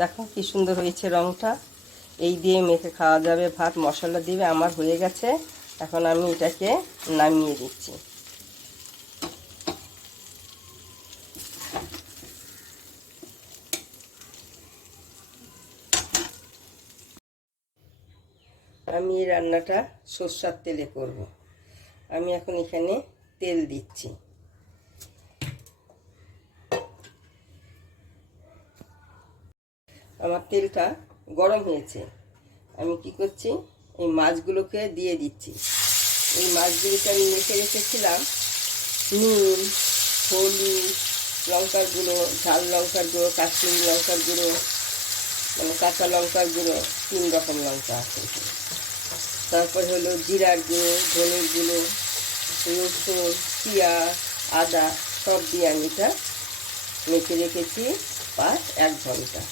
দেখো কি সুন্দর হয়েছে রংটা। এই দিয়ে মেখে খাওয়া যাবে ভাত, মশলা দিবে, আমার হয়ে গেছে। এখন আমি এটাকে নামিয়ে দিচ্ছি। আমি এই রান্নাটা সর্ষার তেলে করব। আমি এখন এখানে তেল দিচ্ছি। আমার তেলটা গরম হয়েছে। আমি কি করছি, এই মাছগুলোকে দিয়ে দিচ্ছি। এই মাছগুলোকে আমি মেখে রেখেছিলাম। নুন, হলুদ, লঙ্কার গুঁড়ো, ঝাল লঙ্কার গুঁড়ো, কাশ্মীরি লঙ্কার গুঁড়ো মানে কাঁচা লঙ্কার গুঁড়ো, তিন রকম লঙ্কা আছে। তারপর হলো জিরার গুঁড়ো, ধনের গুঁড়ো, রসুন, পেঁয়াজ, আদা, সব দিয়ে আমি এটা মেখে রেখেছি পাঁচ এক ঘণ্টা।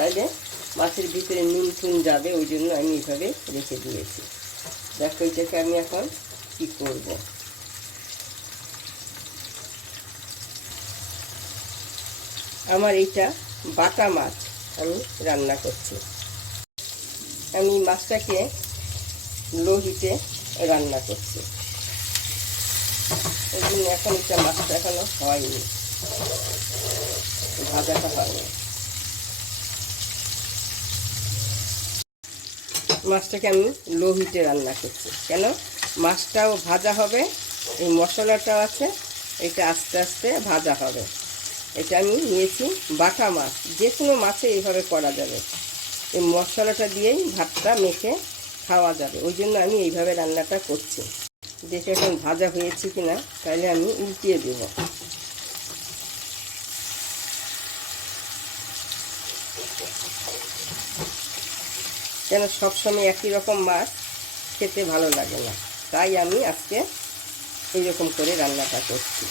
তাইলে মাছের ভিতরে নুন টুন যাবে, ওই জন্য আমি এইভাবে রেখে দিয়েছি। দেখো এটাকে আমি এখন কি করব। আমার এটা বাটা মাছ আমি রান্না করছি। আমি মাছটাকে লো হিটে রান্না করছি। ওই জন্য এখন এটা মাছটা এখনও হয়নি। ভাজাটা হয়নি। মাছটাকে আমি লো হিটে রান্না করছি। কেন? মাছটাও ভাজা হবে, এই মশলাটাও আছে, এটা আস্তে আস্তে ভাজা হবে। এটা আমি নিয়েছি বাটা মাছ যে কোনো মাছে এইভাবে করা যাবে। এই মশলাটা দিয়েই ভাতটা মেখে খাওয়া যাবে। ওই জন্য আমি এইভাবে রান্নাটা করছি। দেখে এখন ভাজা হয়েছে কিনা, তাহলে আমি উল্টিয়ে দেবো। কেন সবসময় একই রকম মাছ খেতে ভালো লাগে না? তাই আমি আজকে এইরকম করে রান্নাটা করছি।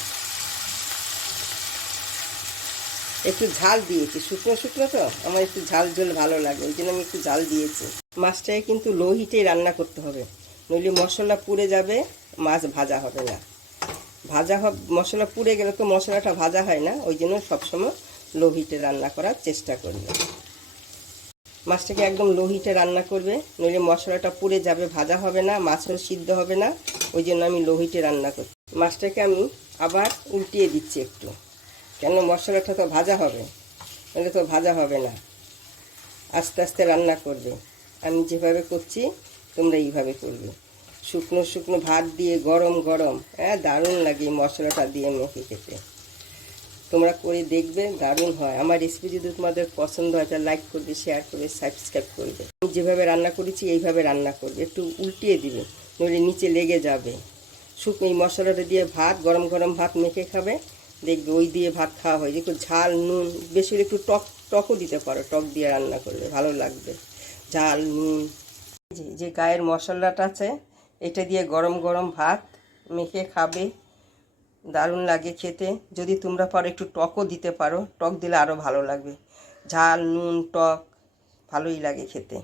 একটু ঝাল দিয়েছি। শুকনো শুকনো তো? আমার একটু ঝাল ঝোল ভালো লাগে ওই জন্য আমি একটু ঝাল দিয়েছি। মাছটাকে কিন্তু লো হিটেই রান্না করতে হবে। নইলে মশলা পুড়ে যাবে, মাছ ভাজা হবে না। ভাজা হবে, মশলা পুড়ে গেলে তো মশলাটা ভাজা হয় না, ওই জন্য সবসময় লো হিটে রান্না করার চেষ্টা করবে মাছটাকে একদম লো হিটে রান্না করবে, নইলে মশলাটা পুড়ে যাবে, ভাজা হবে না, মাছও সিদ্ধ হবে না, ওই জন্য আমি লো হিটে রান্না করছি। মাছটাকে আমি আবার উল্টিয়ে দিচ্ছি একটু, কেন মশলাটা তো ভাজা হবে নাহলে তো ভাজা হবে না। আস্তে আস্তে রান্না করবে। আমি যেভাবে করছি, তোমরা এইভাবে করবে। শুকনো শুকনো ভাত দিয়ে গরম গরম হ্যাঁ দারুণ লাগে মশলাটা দিয়ে মেখে খেতে। তোমরা করে দেখবে, দারুণ হয়। আমার রেসিপি যদি তোমাদের পছন্দ হয়, তাহলে লাইক করবে শেয়ার করবে সাবস্ক্রাইব করবে। আমি যেভাবে রান্না করেছি, এইভাবে রান্না করবে। একটু উল্টিয়ে দিবে, নইলে নিচে লেগে যাবে। শুকনো এই মশলাটা দিয়ে ভাত, গরম গরম ভাত মেখে খাবে। দেখবে ওই দিয়ে ভাত খাওয়া হয়। একটু ঝাল, নুন, বেশি হলে একটু টক, টকও দিতে পারো। টক দিয়ে রান্না করবে ভালো লাগবে। ঝাল, নুন যে গায়ের মশলাটা আছে, এটা দিয়ে গরম গরম ভাত মেখে খাবে। দারুণ লাগে খেতে। যদি তোমরা পারো একটু টকও দিতে পারো। টক দিলে আরও ভালো লাগবে। ঝাল, নুন, টক, ভালোই লাগে খেতে।